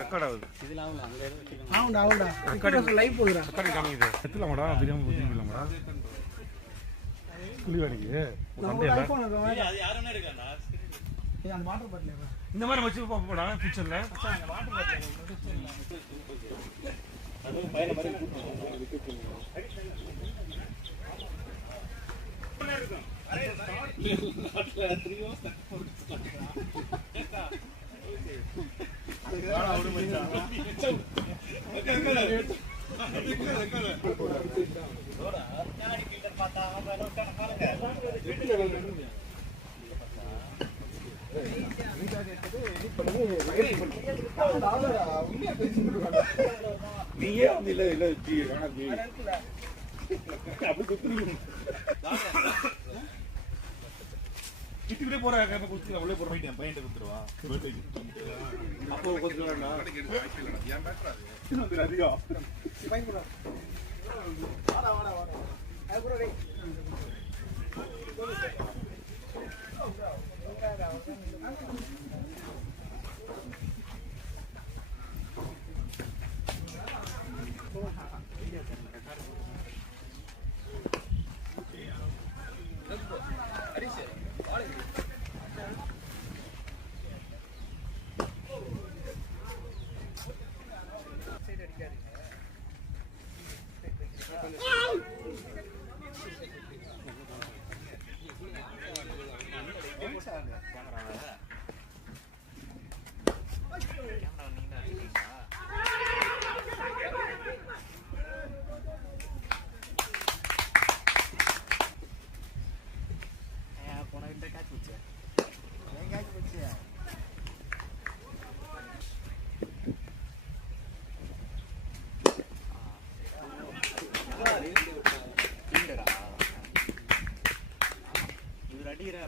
Record ஆகுது. Live போகுதுடா. Recording காமிக்குது. எத்தலாமாடா பிரியாணி ஊத்திக்கலாமாடா? புளிவாடிக்கு இந்த மாதிரி வச்சு போடா ஃபியூச்சர்ல. நீயே வந்து இல்ல இல்ல அப்படி கிட்டே போறாங்க குடுத்து அவளே போற பையன் பையன் குடுத்துருவா அப்போ கொஞ்சம் ஏன் பேசுறாரு இன்னும் அதிகம் பையன் கூட வாடா வாடா வாடா அப்புறம் டேய்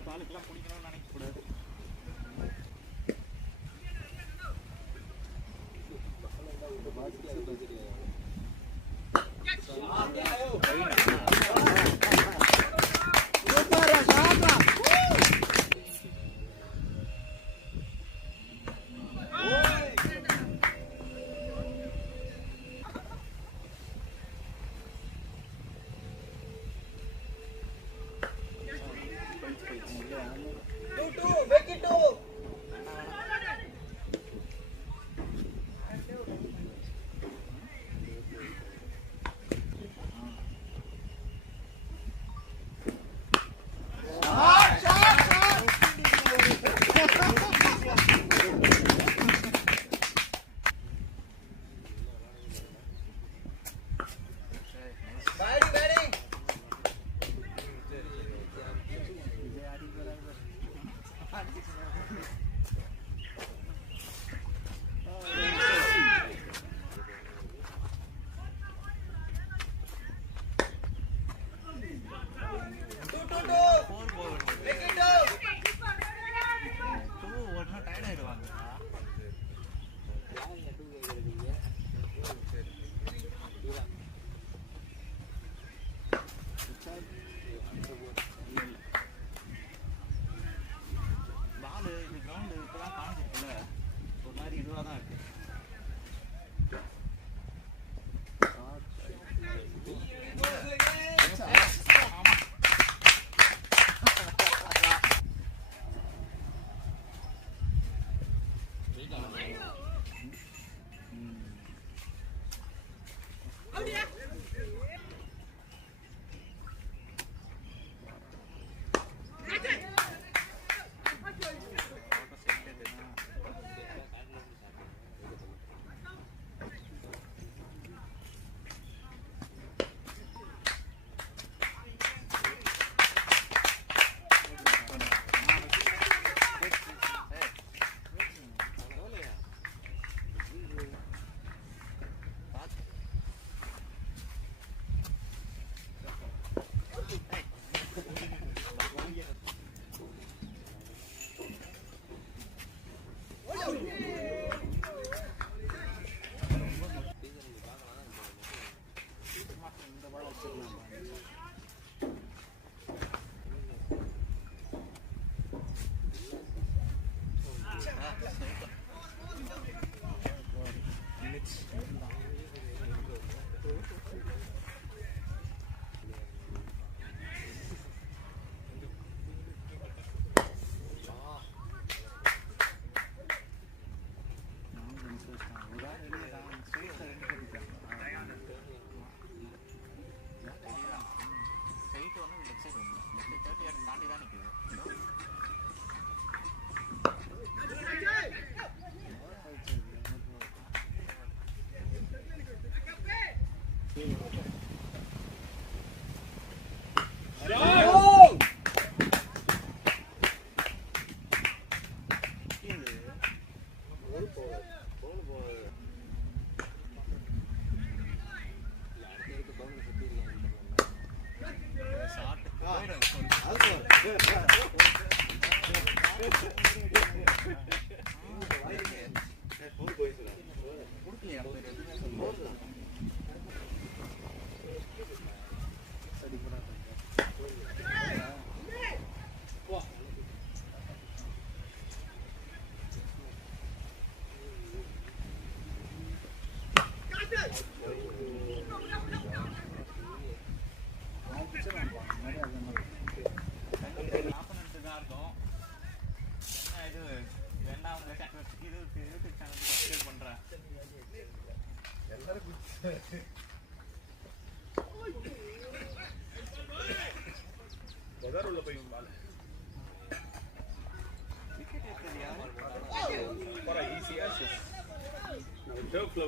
பாலுக்கெல்லாம் குடிக்கணும்னு நினைக்கக்கூடாது.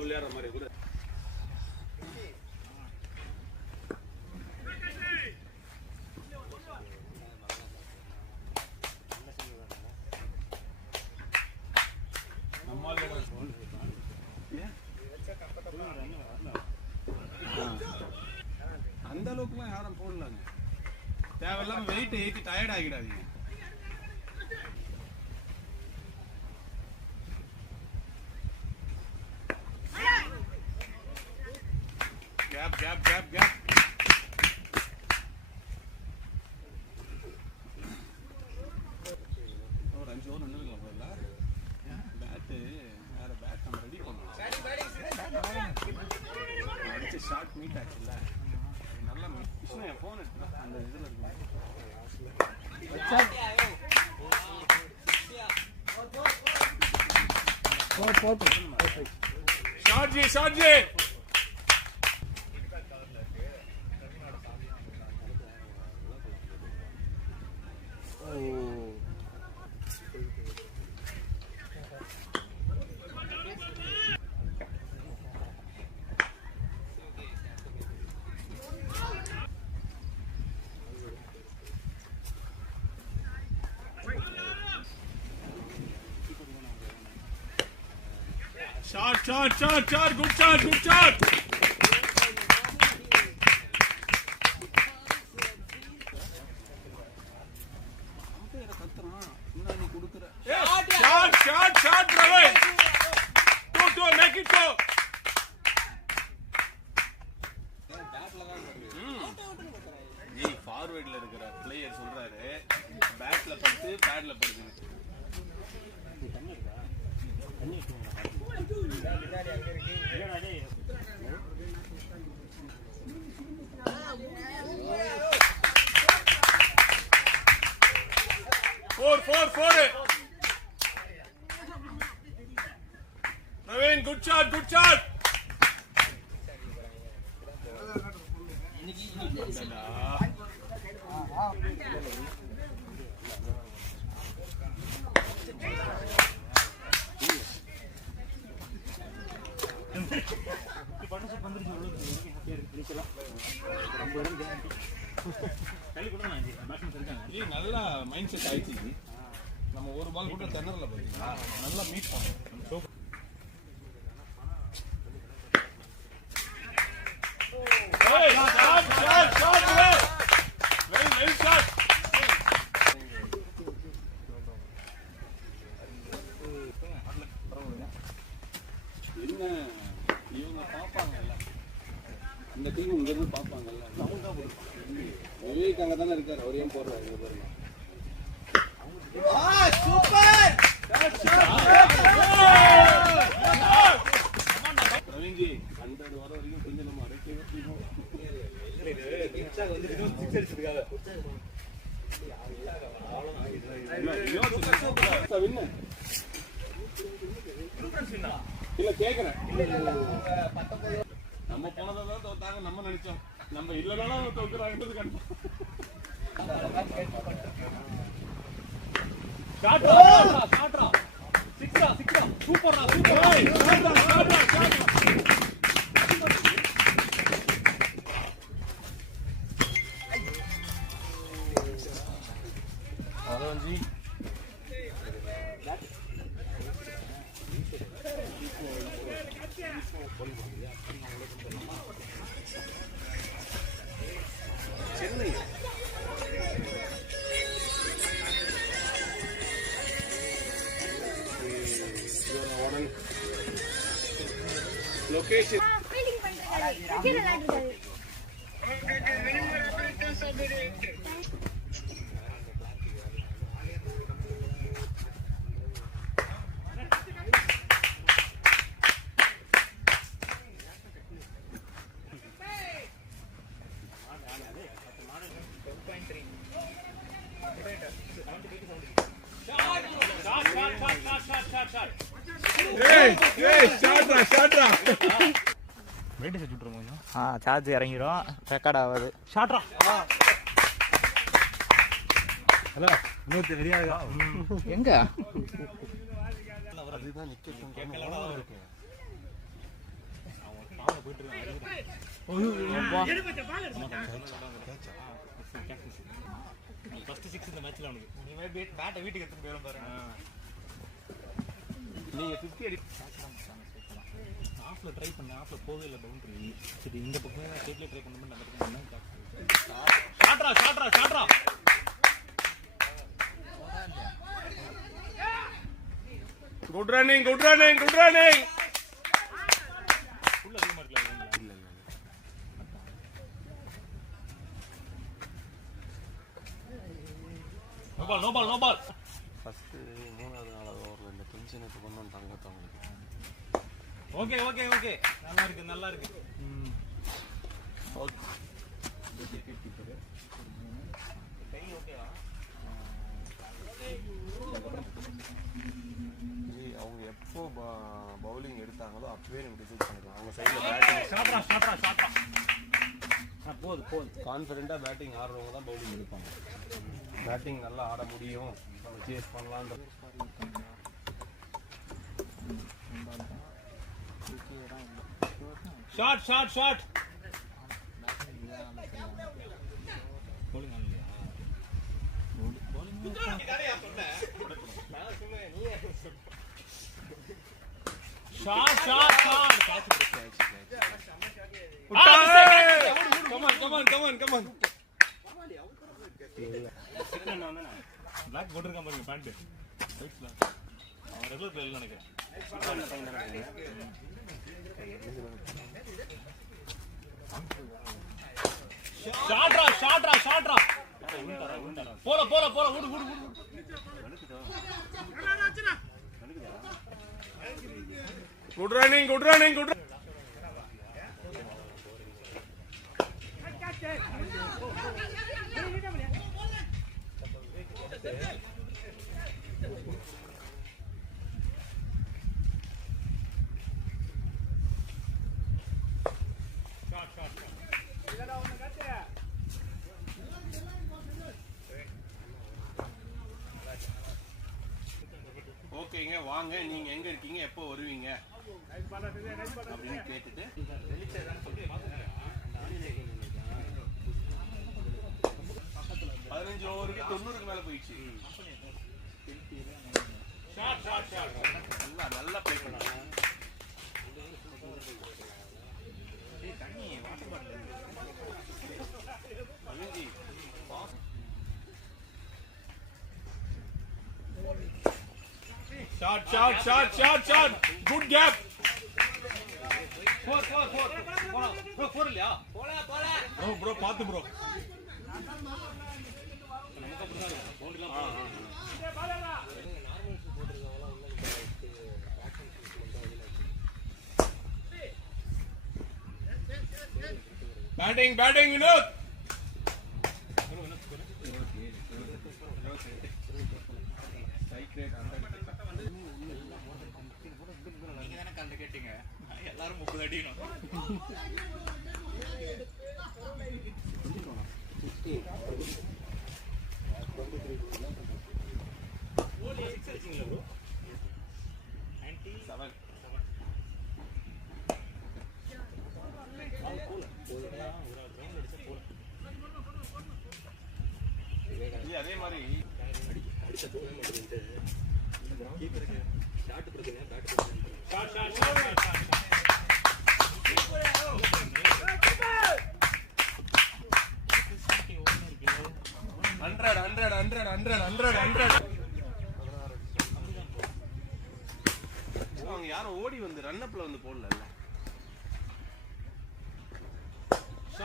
விளையாடுற மாதிரி கூட அந்த அளவுக்குலாம் யாரும் போடலாங்க. தேவையில்லாம வெயிட் ஏற்றி டயர்ட் ஆகிடாதீங்க. கேப் கேப் கேப் கேப் ஒரு 5 ஓவர் நின்றுக்கலாம் போல. பேட்டு வேற பேட் நம்ம ரெடி பண்ணலாம். அடிச்சு ஷார்ட் மீட் ஆச்சுல்ல, நல்லா கிருஷ்ணா என் ஃபோன் எடுத்து அந்த இதில் இருக்கு. Short G short G shot, good shot. Shot, Ravi. Two, make it go. Forward la irukra player solraru bat la paduthu pad la paduthu. Four. Naveen, good shot. நல்லா mind set ஆயிடுச்சு. நம்ம ஒரு பால் கூட திணறல பார்த்தீங்களா, நல்லா மீட் பண்ணோம். என்ன இவங்க பார்ப்பாங்கல்ல, இந்த டீம் இங்க இருந்து பார்ப்பாங்கல்ல, விவேக் அங்க தானே இருக்காரு, அவர் ஏன் போடுறாரு இங்க பாருங்க. ரவீஞ்சி 100 வர வரைக்கும் கொஞ்சம் நம்ம இல்ல கேக்குறேன். நம்ம போனதான் தோத்தாங்க நம்ம நினைச்சோம், நம்ம இல்லனாலும் தோக்குறாங்க. சென்னை உடன் லொகேஷன் ஃபீலிங் பண்றாரு கிரிக்கெட் விளையாடுறாரு சார்ஜ் இறங்கிடும், ரெக்கார்ட் ஆகாது. ஷாட்ரா ஹலோ எங்க அதுதான் வீட்டுக்கு எடுத்து போயிடும் பாருங்க. நீங்க 50 அடி ஆஃப்ல ட்ரை பண்ண, ஆஃப்ல போவே இல்லை பவுண்டரி. சரி இந்த பக்கம் ஸ்டேட்ல ட்ரை பண்ண அந்த பக்கம் ஷாட்ரா ஷாட்ரா ஷாட்ரா. Good running good running good running. Full அதிகமா இருக்கல. இல்ல இல்ல no ball no ball no ball. First மூணாவது நாளாவது ஓவரில் இந்த டென்ஷனுக்கு கொண்டு வந்துட்டாங்க அவங்களுக்கு. ஓகே ஓகே ஓகே நல்லா இருக்கு நல்லா இருக்கு. அவங்க எப்போ பவுலிங் எடுத்தாங்களோ அப்பவே நம்ம டிசைட் பண்ணிக்கலாம். அவங்க சைடில் பேட்டிங் ஷாட்ரா ஷாட்ரா ஷாட்ரா போது போது கான்ஃபிடென்ட்டாக பேட்டிங் ஆடுறவங்க தான் பவுலிங் எடுப்பாங்க. பேட்டிங் நல்லா ஆட முடியும், நம்ம சேஸ் பண்ணலான்ற shot shot shot. Shot shot shot. Come on come on come on come on. Block போட்டுருக்கான் பாருங்க பேண்ட். அவன் ரெகுலர் பிளேயர் நினைக்கிறேன். ஷாட்ரா ஷாட்ரா ஷாட்ரா. போல போல போல ஓடு ஓடு ஓடு. Good running good running good. ஓகேங்க வாங்க, நீங்க எங்க இருக்கீங்க, எப்போ வருவீங்க அப்படின்னு கேட்டுட்டு 15 ஓவருக்கு 90க்கு மேல போயிடுச்சு. நல்லா ப்ளே பண்ணாங்க. Shot, shot, shot, shot, shot. Good gap. 4 4 4 போடா bro 4 இல்லையா? போடா போடா bro bro பாத்து bro. நமக்கு அப்படிதான் இருக்கு. பவுண்டரிலாம் Batting, batting, Vinod. நீங்க தானே கண்டு கேட்டீங்க. எல்லாரும் 30 அடிக்கணும். அதே மாதிரி அவங்க யாரும் ஓடி வந்து ரன்னப்ல வந்து போடல. இந்த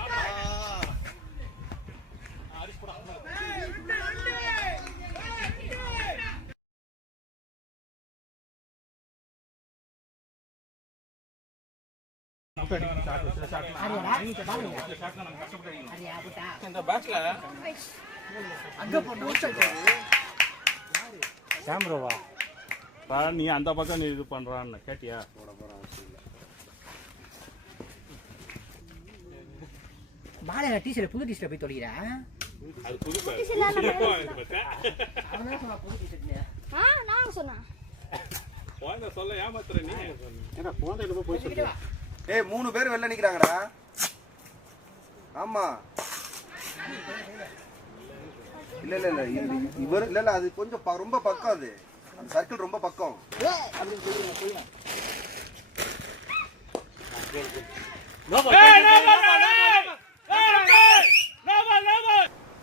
பேட்ச்ல கேமராவா நீ அந்த பக்கம் நீ இது பண்றான்னு கேட்டியா? பாலை டீஷர்ட் புது டீஷர்ட் போய் தொலைகிறா. அது புது நான் சொன்னா சொல்ல ஏமாத்துற நீ ஏன்னா போன் போய் சொல்லு. ஏய் 3 பேர் வெளில நிக்கிறாங்கடா. ஆமா இல்ல இல்ல இல்ல இவர் இல்ல இல்ல அது கொஞ்சம் ரொம்ப பக்கம். அது அந்த சர்க்கிள் ரொம்ப பக்கம்.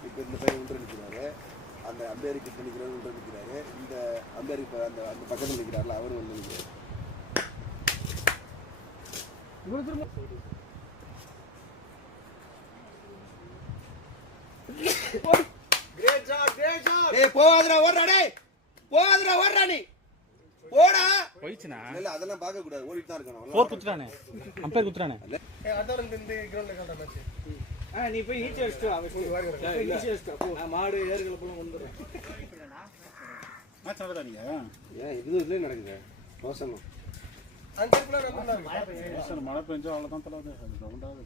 இப்ப இந்த பையன் உள்ள நிக்கிறாரு, அந்த அம்பேருக்கு நிக்கிறாரு உள்ள நிக்கிறாரு, இந்த அம்பேருக்கு அந்த அந்த பக்கத்துல நிக்கிறாருல அவரும் உள்ள நிக்கிறாரு. டேய் போவாதடா ஓடுடா. டேய் போவாதடா ஓடுடா. நீ போடா. போயிடுச்சுனா இல்ல அதெல்லாம் பார்க்க கூடாது. ஓடிட்டு தான் இருக்கணும். 4 குத்துறானே அம்பேர் குத்துறானே. ஏய் அடுத்தவங்க இந்த கிரவுண்ட்ல காட்ட மேட்ச். நீ போய் ஈச்சி வச்சிட்டு அவ போய் ஈச்சி வச்சிட்டு போ. நான் மாடு ஏறுகள போல வந்துறேன். மேட்ச் நடக்குதா? ஏன் இதுல நடக்குது மோசம். அந்த இடத்துல நம்ம மழை பெஞ்சா அவ்வளவுதான் தராது. அது ரவுண்டாவே.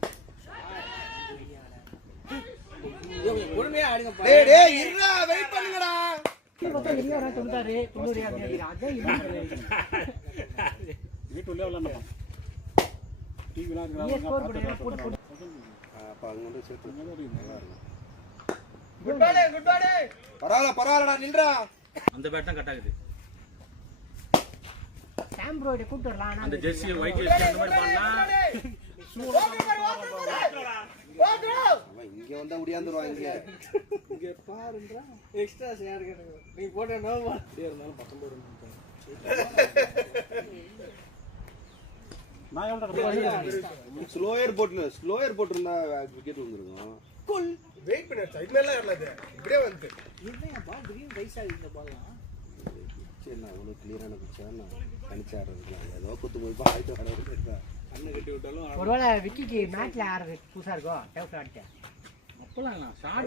பொறுமையா ஆடுங்க. டேய் டேய் இருடா வெயிட் பண்ணுங்கடா. வெளியே சொல்றாரு 90 அப்படிங்கறாங்க. அதான் வீட்டுக்குள்ளே விளையாடணுமா? டிவிலாம் ஸ்கோர் போடுங்க போட்டு போட்டு. அப்ப அங்க வந்து சேர்த்து நல்லா இருக்கும். குட் பாலே. பரவாயில்லடா நில்றா. அந்த பேட் தான் கட் ஆகுது. சாம்ப்ரோட கூட்டி வரலாம். அந்த ஜெர்சி ஒயிட் ஜெர்சி அந்த மாதிரி பண்ணா அவன் இங்க வந்தா முடியாந்துருவான். இங்க பாருங்கடா. எக்ஸ்ட்ரா ஷேர் கேட்குங்க. நீ போட்ட நோவா இருந்தாலும் 19 நான் எவ்வளோ ஸ்லோயர் போட்டுருந்தா விக்கெட் வந்துருக்கும். வெயிட் பண்ணு சைடுல எல்லாம் இல்ல இப்படியே வந்து இவன் பால் கிரீன் ரைஸ் ஆகுது. இந்த பால்லாம் சரி நான் அவ்வளோ கிளியரான பிச்சா நான் தனிச்சு ஆடுறதுக்கு ஏதோ குத்து போய் ஆயிட்டு ஆடுறது கண்ணை கட்டி விட்டாலும் ஒருவேளை விக்கிக்கு மேட்ச்ல ஆடுறது புதுசா இருக்கும். டவுட் ஆடிட்டேன். அப்பலாம் நான் ஷாட்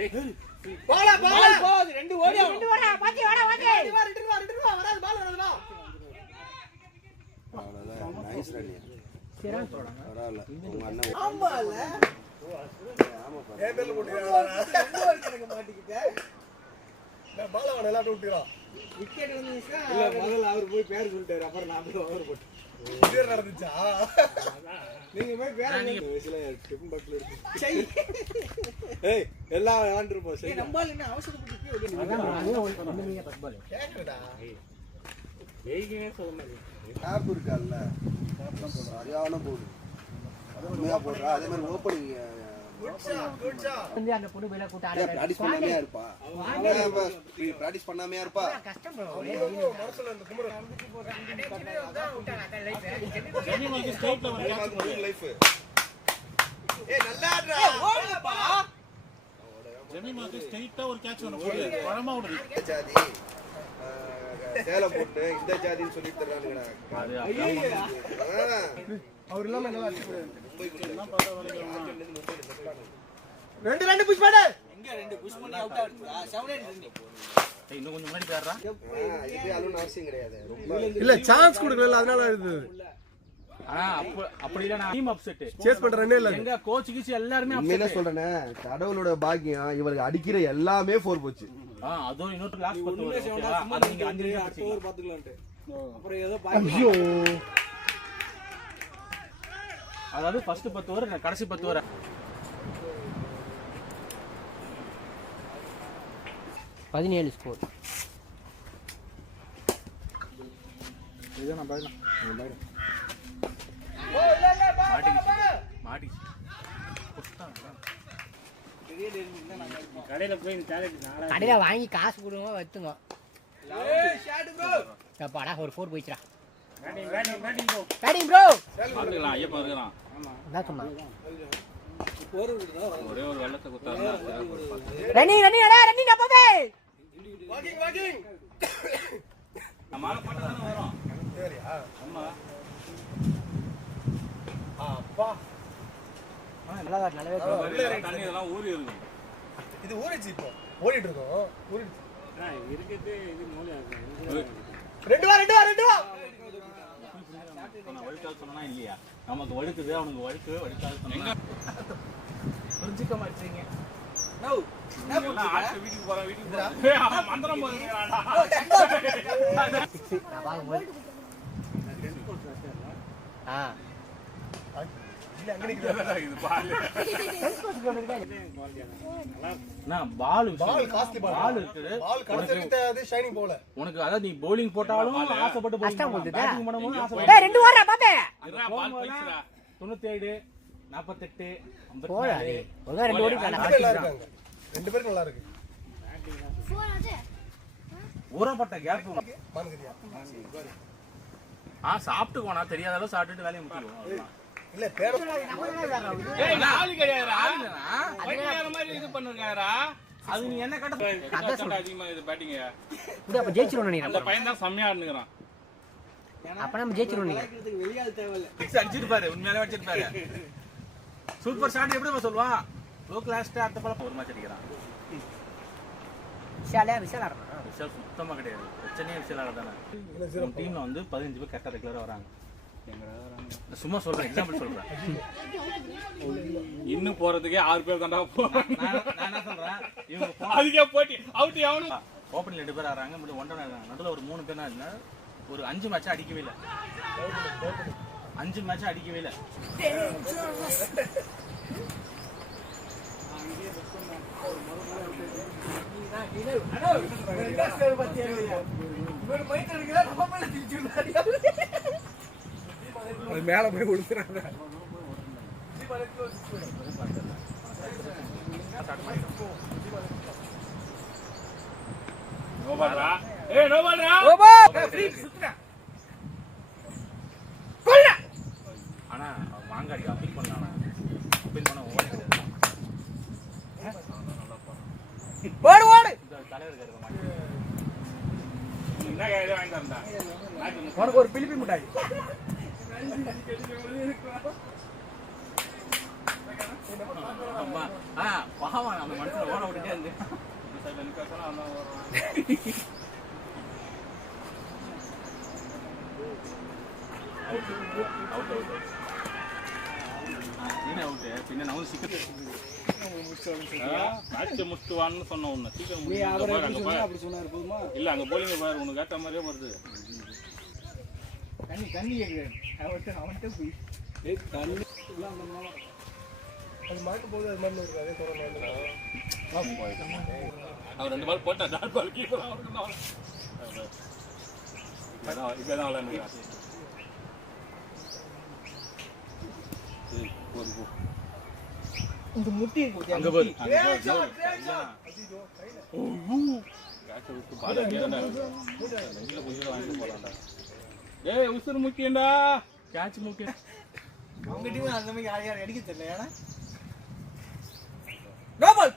டேய் போடா போது ரெண்டு ஓடி பாத்தி வாடா வராது பால் வராது வா. அவ்வளோதான் நைஸ் ரன். சரியா சொல்றாங்க. பரவாயில்ல உங்க அண்ணன் ஆமால ஆமாப்பா ஏ பேர்ல போட்டுறாங்க மாட்டிக்கிட்ட. நான் பால் வர எல்லாம் விட்டுறோம். விக்கெட் வந்துச்சுனா இல்ல முதல்ல அவர் போய் பேர் சொல்லிட்டாரு. அப்புறம் நான் போய் ஓவர் போட்டேன். இது நடந்துச்சா? நீங்க போய் பேர் நீங்க வயசுல டிம் பக்ல இருக்கு. ஏய் எல்லாம் விளையாண்டிருப்போம். சரி நம்மால என்ன அவசரப்பட்டு போய் அதான் ஒண்ணு மீடியா பஸ் பால். கேக்குடா. ஜெயிக்கவே சொல்ல மாட்டேன். டேப் இருக்கல்ல சரியான போடு உண்மையா போடுறா. அதே மாதிரி ஓப்பனிங் குட் ஷாட் வந்து அந்த பொண்ணு மேல கூட்ட ஆட பிராக்டிஸ் பண்ணாமையா இருப்பா. பிராக்டிஸ் பண்ணாமையா இருப்பா. கஷ்டம் bro. மனசுல இந்த குமர ஜெமிமாக்கு ஸ்டேட்ல ஒரு கேட்ச் லைஃப். ஏய் நல்லா ஆடுறா. ஓடுப்பா. ஜெமிமாக்கு ஸ்ட்ரைட்டா ஒரு கேட்ச் ஒன்னு போடு. பழமா ஓடுது. ஜாதி சேலம் போட்டு இந்த ஜாதின்னு சொல்லி தர்றானுங்கடா. அது அவர் இல்லாம நல்லா அடிச்சு எல்லாம் பார்த்தா வரைக்கும் ரெண்டு புஷ் பண்ணு. எங்க ரெண்டு புஷ் பண்ணி அவுட் ஆடுறா. 7 ரன். இன்னும் கொஞ்சம் முன்னாடி போறா. இது அலுவலக அவசியம் கிடையாது. ரொம்ப இல்ல சான்ஸ் கொடுக்கல அதனால இருந்தது. அப்படி இல்ல நான் டீம் அப்செட். சேஸ் பண்றனே இல்ல. எங்க கோச் கிச்சு எல்லாரும் உண்மையிலே சொல்றேனே கடவுளோட பாக்கியம் இவருக்கு அடிக்கிற எல்லாமே 4 போச்சு. அதுவும் இன்னொரு லாஸ்ட் 10 ஓவர். அது நீங்க 5 நிமிஷம் அடுத்த ஓவர் பாத்துக்கலாம்ட்டு. அப்புறம் ஏதோ ஐயோ அதாவது ஃபர்ஸ்ட் 10 ஓவர் கடைசி 10 ஓவர் 17 ஸ்கோர். இது நான் பாக்கலாம். மாட்டி கடையில போய் கடையில வாங்கி காசு கொடுங்க வச்சுங்க. ஏய் ஷாட் ப்ரோ. அப்பாடா ஒரு 4 போயிச்சுடா. பேட்டிங் ப்ரோ பாத்துக்கலாம் ஐயப்பா இருக்கிறான் என்ன சொன்னா ஒரே ஒரு வெள்ளத்தை குத்தாருன்னா ரன்னிங் ரன்னிங் அடா ரன்னிங் அப்பவே வாக்கிங் நம்ம ஆள போட்டா தான வரோம் சரியா ஆமா அப்பா நல்லா நல்லாவே தண்ணி இதெல்லாம் ஊறி இருக்கு இது ஊறிச்சு இப்போ ஓடிட்டு இருக்கோம் ஊறிச்சு இருக்குது இது மூலையா இருக்கு ரெண்டு வா நான் வழுக்கால் சொன்னா இல்லையா நமக்கு வழுக்குது அவனுக்கு வழுக்கால் சொன்னா புரிஞ்சுக்க மாட்டீங்க எல்லாம் ஆட்டு வீட்டுக்கு போறேன் அவன் மந்திரம் போதுங்கிறான்டா நான் பாக்கும்போது இல்ல அங்க நிக்குது இது பால் பால் காஸ்ட்லி பால் இருக்குது பால் கடைசில அது ஷைனிங் போல உனக்கு அதாவது நீ bowling போட்டாலும் ஆசைப்பட்டு கஷ்டம் போகுது. பேட்டிங் பண்ணும்போது ஆசைப்பட்டு டேய் ரெண்டு ஓடுறா பாப்பே பால் போயிடுச்சுடா 97 48 போடா 54 டேய் ஒழுங்கா ரெண்டு ஓடி நல்லா இருக்காங்க ரெண்டு பேரும் நல்லா இருக்கு ஃபோன் அது ஊறப்பட்ட கேப் மானுகரியா சாப்பிட்டு போனா தெரியாத அளவு சாப்பிட்டுட்டு வேலையை முடிச்சிடுவோம் இல்ல பேர ஏய் நாலு கிடையாதுடா பையன் மாதிரி இது பண்ணுங்கடா அது நீ என்ன கட்ட அதிகமா இது பேட்டிங் இது அப்ப ஜெயிச்சிரோம் நீ அந்த பையன் தான் செம்மையா இருந்துக்கறான் அப்ப நம்ம ஜெயிச்சிரோம் நீ பிக்ஸ் அடிச்சிட்டு பாரு உண்மையாவே அடிச்சிட்டு பாரு சூப்பர் ஷாட் எப்படி சொல்லுவான் லோ கிளாஸ் அடுத்த பால ஒரு மேட்ச் அடிக்கிறான் விஷாலா இருக்கா விஷால் சுத்தமா கிடையாது பிரச்சனையே விஷாலா தானே நம்ம டீம்ல வந்து 15 பேர் கரெக்டா ரெகுலரா வராங்க சும்மா சொல்றேன் எக்ஸாம்பிள் சொல்றேன் இன்னும் போறதுக்கே 6 பேர் தான்டா நான் என்ன சொல்றேன் இவங்க அதுக்கே போட்டி அவுட் எவனும் ஓபன்ல 2 பேர் ஆறாங்க மட்டும் ஒன்றரை நடுவுல ஒரு 3 பேர் இருந்தா ஒரு 5 மேட்ச் அடிக்கவே இல்ல 5 மேட்ச் அடிக்கவே இல்ல அது மேல போய் விழுந்துறாங்க நோபால்ரா ஏய் நோபால்ரா ஆனா வாங்காடி அப்பீல் பண்ணானா அப்பீல் பண்ண ஓடி ஓடு தலைவர் இருக்க மாட்டேன் என்ன கையில வாங்கி தந்தா உனக்கு ஒரு பிலிப்பி மிட்டாய் அம்மா பாவம் அந்த மனுஷன் ஓட விட்டுட்டே இருந்து பின்ன நான் மேட்ச் முடிச்சுவான்னு சொன்ன உன்னை சீக்கிரம் இல்ல அங்க போலிங்க பாரு உனக்கு கேட்ட மாதிரியே வருது தண்ணி கேக்குறேன் அவன்கிட்ட போய் அது மறக்க போது அது மாதிரி இருக்கு அதே தொடர்ந்து அவர் 2 பால் போட்டா டாட் பால் கீப்பர் அவருக்கு தான் இப்பதான் விளையாண்டுக்கிறான் இந்த முட்டி அங்க பாரு ஏய் உசுறு முக்கியம்டா கேட்ச் முக்கியம் உங்க டீம் அந்த மாதிரி யார் அடிக்க தெரியல ஏனா நோபால்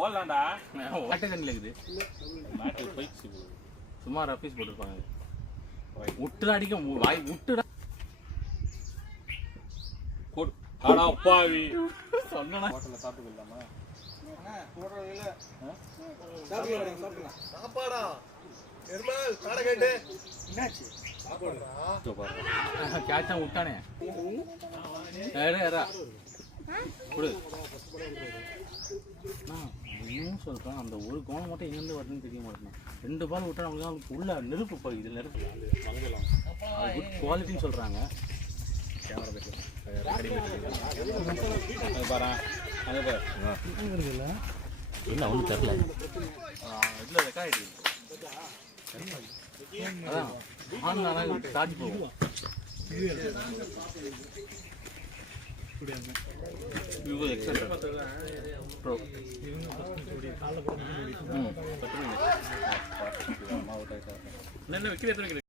ஓடலாம்டா வாட்டை தண்ணியில் இருக்குது மேட்டில் போயிடுச்சு சும்மா ரப்பீஸ் போட்டுருப்பாங்க விட்டுடா அடிக்க வாய் விட்டுடா போடு ஆனா அப்பாவி சொன்னா ஹோட்டலில் சாப்பிட்டு இல்லாமா சாப்பாடா எர்மல் காடை கேட்டு என்னாச்சு கேட்சா விட்டானே ஏறா கொடு இன்னும் சொல்றேன் அந்த ஒரு கோணம் மட்டும் எங்கேருந்து வருதுன்னு தெரிய மாட்டேன் 2 பால் விட்டா அவங்களுக்கு உள்ள நெருப்பு போய் இதில் நெருப்பு குட் குவாலிட்டின்னு சொல்றாங்க கேமரா பாரு அங்கே பாரு இல்லை ஒன்றும் தெரில இதில் ரெக்கார்ட் அதான் ஆன் சார்ஜ் போகும் விவோ எக்ஸல் ப்ரோ ம் 10 மினிட் என்ன விக்கெட் எத்தனை